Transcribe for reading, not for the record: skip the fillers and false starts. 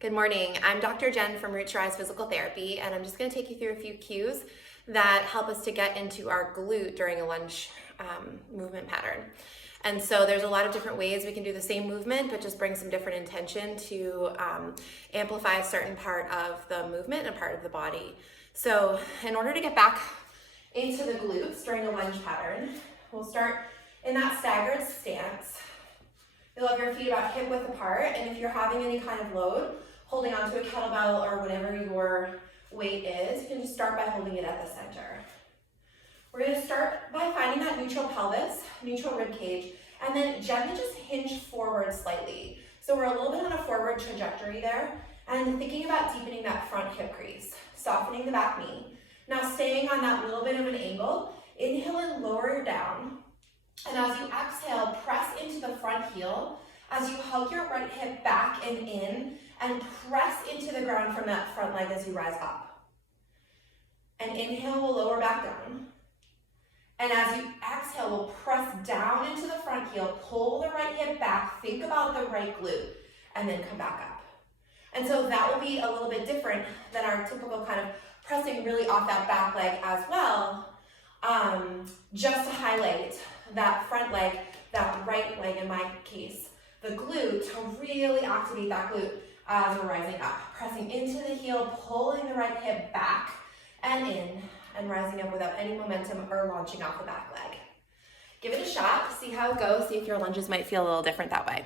Good morning. I'm Dr. Jenn from Roots to Rise Physical Therapy, and I'm just going to take you through a few cues that help us to get into our glute during a lunge movement pattern. And so there's a lot of different ways we can do the same movement, but just bring some different intention to amplify a certain part of the movement and part of the body. So in order to get back into the glutes during a lunge pattern, we'll start in that staggered stance. You'll have your feet about hip width apart, and if you're having any kind of load, holding onto a kettlebell or whatever your weight is, you can just start by holding it at the center. We're going to start by finding that neutral pelvis, neutral rib cage, and then gently just hinge forward slightly. So we're a little bit on a forward trajectory there, and thinking about deepening that front hip crease, softening the back knee. Now staying on that little bit of an angle, inhale and lower down. And as you exhale, press into the front heel as you hug your right hip back and in, and press into the ground from that front leg as you rise up. And inhale, we'll lower back down. And as you exhale, we'll press down into the front heel, pull the right hip back, think about the right glute, and then come back up. And so that will be a little bit different than our typical kind of pressing really off that back leg as well, just to highlight that front leg, that right leg in my case, the glute, to really activate that glute as we're rising up. Pressing into the heel, pulling the right hip back and in, and rising up without any momentum or launching off the back leg. Give it a shot, see how it goes, see if your lunges might feel a little different that way.